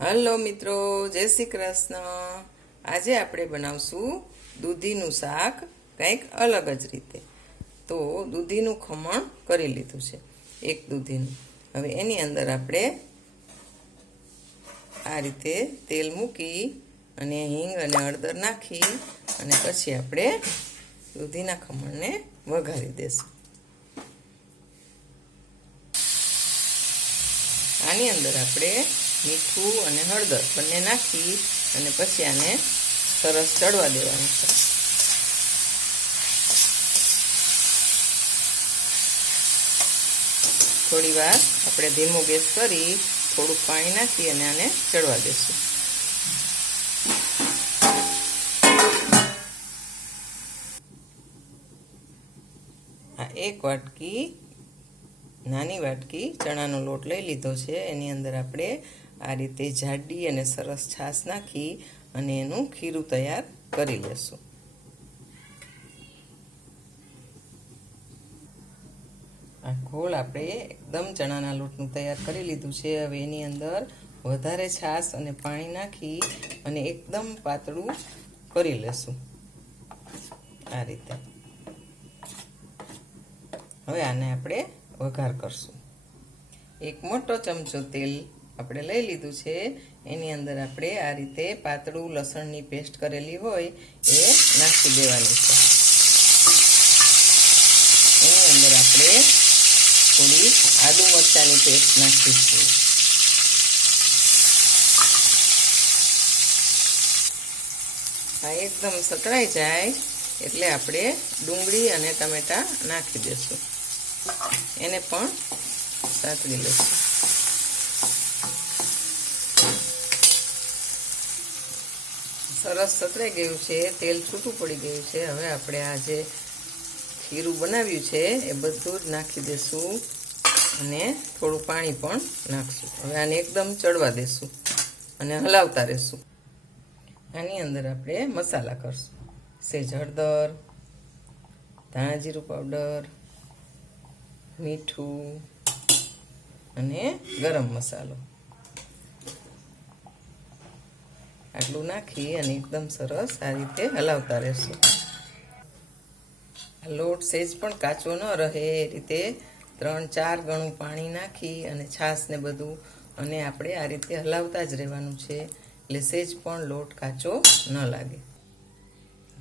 Hello મિત્રો, જય શ્રી કૃષ્ણ. આજે આપણે બનાવશું દૂધીનું શાક કંઈક અલગ જ રીતે. તો દૂધીનું ખમણ કરી લીધું છે, એક દૂધીનું. હવે એની અંદર આપણે આ રીતે તેલ મૂકી અને હિંગ અને હળદર નાખી અને પછી આપણે દૂધીના ખમણને વઘારી દેશું. આની અંદર આપણે મીઠું અને હળદર બંને નાખી અને પછી આને સરસ ચડવા દેવાનું છે. થોડી વાર આપણે ધીમો ગેસ કરી થોડુંક પાણી નાખી અને આને ચડવા દેશું. આ એક વાટકી, નાની વાટકી ચણાનો લોટ લઈ લીધો છે. એની અંદર આપણે આ રીતે જાડી અને સરસ છાશ નાખી અને એનું ખીરું તૈયાર કરી લેશું. આ ઘોળ આપણે એકદમ ચણાના લોટનું તૈયાર કરી લીધું છે. હવે એની અંદર વધારે છાશ અને પાણી નાખી અને એકદમ પાતળું કરી લેશું. આ રીતે. હવે આને આપણે વઘાર કરશું. એક મોટો ચમચો તેલ આપણે લઈ લીધું છે. એની અંદર આપણે આ રીતે પાતળું લસણની પેસ્ટ કરેલી હોય એ નાખી દેવાની છે. એની અંદર આપણે થોડી આદુ મરચાંની પેસ્ટ નાખીશું. આ એકદમ સતળાઈ જાય એટલે આપણે ડુંગળી અને ટમેટા નાખી દઈશું એને પણ સાતળી લઈશું. સરસ સતરાઈ ગયું છે, તેલ છૂટું પડી ગયું છે. હવે આપણે આ જે ખીરું બનાવ્યું છે, એ બધું જ નાખી દઈશું અને થોડું પાણી પણ નાખશું. હવે આને એકદમ ચડવા દેશું અને હલાવતા રહેશું. આની અંદર આપણે મસાલા કરશું. સેજ હળદર, ધાણા જીરું પાવડર, મીઠું અને ગરમ મસાલો. આટલું નાખી અને એકદમ સરસ આ રીતે હલાવતા રહેશું. લોટ સેજ પણ કાચો ન રહે, એ રીતે ત્રણ, ચાર ગણું પાણી નાખી અને છાશ ને બધું અને આપણે આ રીતે હલાવતા જ રહેવાનું છે, એટલે સેજ પણ લોટ કાચો ન લાગે.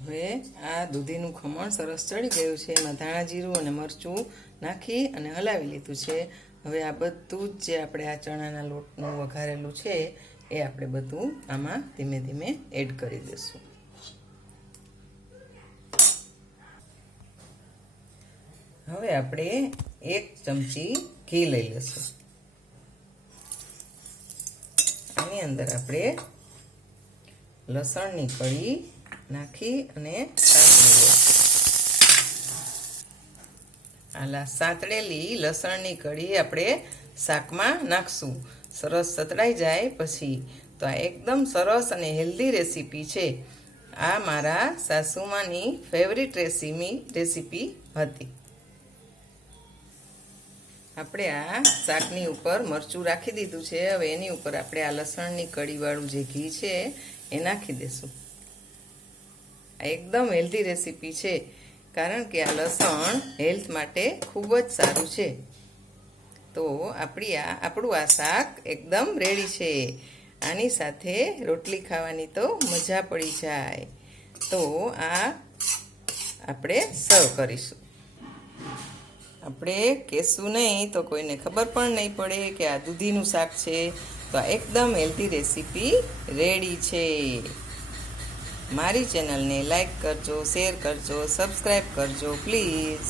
હવે આ દૂધીનું ખમણ સરસ ચડી ગયું છે, એમાં ધાણા જીરું અને મરચું નાખી અને હલાવી લીધું છે. હવે આ બધું જ જે આપણે આ ચણાના લોટનું વઘારેલું છે એ આપણે બધું આમાં ધીમે ધીમે એડ કરી દઈશું. હવે આપણે એક ચમચી ઘી લઈ લઈશું. આની અંદર આપણે લસણની કળી નાખી અને સાતળી લઈશું. આ સાતળેલી લસણની કઢી આપણે શાકમાં નાખશું. સરસ સતળાઈ જાય પછી તો આ એકદમ સરસ અને હેલ્ધી રેસીપી છે. આ મારા સાસુમાની ફેવરિટ રેસીપી રેસીપી હતી. આપણે આ શાકની ઉપર મરચું રાખી દીધું છે. હવે એની ઉપર આપણે આ લસણની કઢીવાળું જે ઘી છે એ નાખી દઈશું આ એકદમ હેલ્ધી રેસીપી છે. કારણ કે આ લસણ હેલ્થ માટે ખૂબ જ સારું છે. તો આપણી આ આપણું આ શાક એકદમ રેડી છે. આની સાથે રોટલી ખાવાની તો મજા પડી જાય. તો આ આપણે સર્વ કરીશું. આપણે કહેશું નહીં, તો કોઈને ખબર પણ નહીં પડે કે આ દૂધીનું શાક છે. તો આ એકદમ હેલ્ધી રેસીપી રેડી છે. મારી ચેનલને લાઈક કરજો શેર કરજો સબસ્ક્રાઈબ કરજો પ્લીઝ